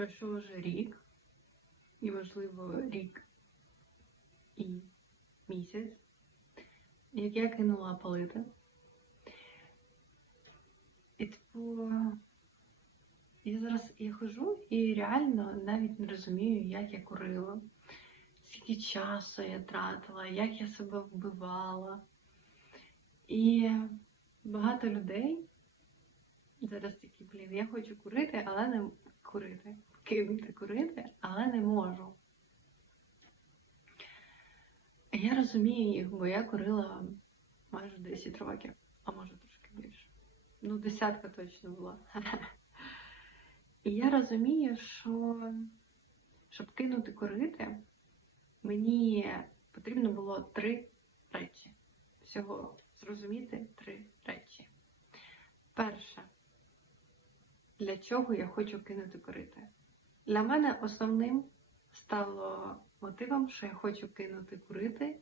пройшов вже рік, і, можливо, рік і місяць, як я кинула палити. І типу, я зараз я хожу і реально навіть не розумію, як я курила, скільки часу я тратила, як я себе вбивала. І багато людей зараз такі, блін, я хочу курити, але не курити. Кинути курити, але не можу. Я розумію їх, бо я курила майже 10 років, а може трошки більше. Ну, десятка точно була. І я розумію, що щоб кинути курити, мені потрібно було три речі. Всього зрозуміти три речі. Перше, для чого я хочу кинути курити? Для мене основним стало мотивом, що я хочу кинути курити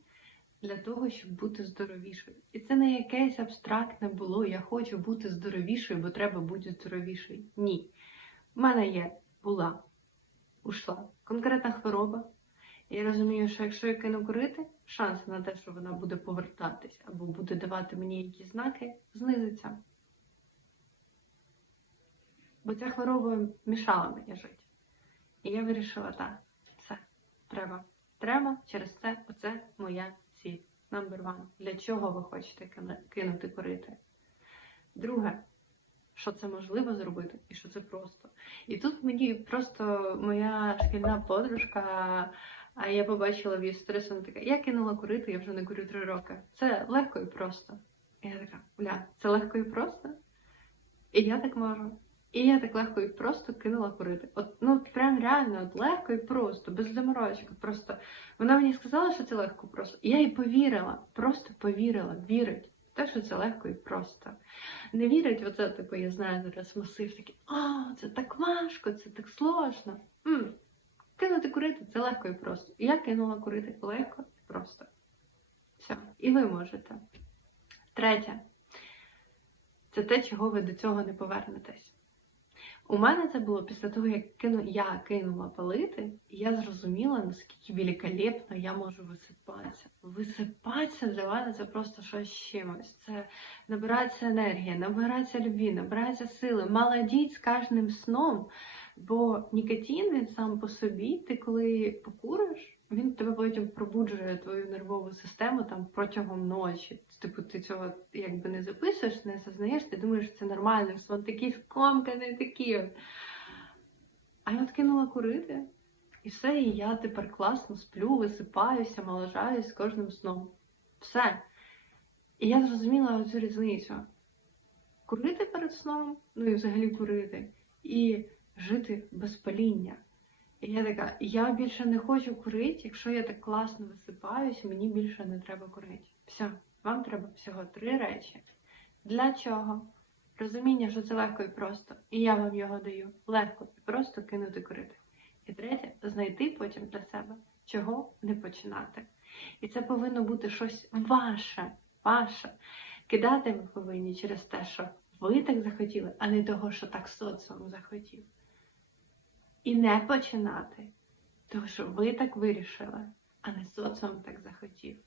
для того, щоб бути здоровішою. І це не якесь абстрактне було, я хочу бути здоровішою, бо треба бути здоровішою. Ні. У мене є, була, ушла конкретна хвороба. Я розумію, що якщо я кину курити, шанс на те, що вона буде повертатись або буде давати мені якісь знаки, знизиться. Бо ця хвороба мішала мені жити. І я вирішила, так, це треба. Треба через це, оце моя ціль. Number one. Для чого ви хочете кинути курити? Друге, що це можливо зробити і що це просто. І тут мені просто моя шкільна подружка, а я побачила в її сторіс, вона така, я кинула курити, я вже не курю три роки. Це легко і просто. І я така, бля, це легко і просто? І я так можу. І я так легко і просто кинула курити. От, ну прям реально от легко і просто, без заморочок. Просто вона мені сказала, що це легко і просто. Я їй повірила, просто повірила, вірить. в Те, що це легко і просто. Не вірить, в оце, типу, я знаю зараз масив такий, а, це так важко, це так сложно. м Кинути курити це легко і просто. І я кинула курити легко і просто. Все. І ви можете. Третє. Це те, чого ви до цього не повернетесь. У мене це було після того, як кину, я кинула палити, і я зрозуміла, наскільки великолепно я можу висипатися. Висипатися для мене це просто щось чимось. Це набирається енергія, набирається любві, набирається сили. Молодіть з кожним сном. Бо нікотин він сам по собі, ти коли покуриш, він тебе потім пробуджує твою нервову систему там протягом ночі. Типу, ти цього якби не записуєш, не зазнаєш, ти думаєш, що це нормально, сон такий скомканий, такий. А я от кинула курити, і все, і я тепер класно сплю, висипаюся, моложаюсь з кожним сном. Все. І я зрозуміла цю різницю. Курити перед сном, ну і взагалі курити, і жити без паління. І я така, я більше не хочу курити, якщо я так класно висипаюсь, мені більше не треба курити. Все, вам треба всього три речі. Для чого? Розуміння, що це легко і просто. І я вам його даю. Легко і просто кинути курити. І третє, знайти потім для себе, чого не починати. І це повинно бути щось ваше, ваше. Кидати ви повинні через те, що ви так захотіли, а не того, що так соціум захотів. І не починати, тому що ви так вирішили, а не соціум так захотів.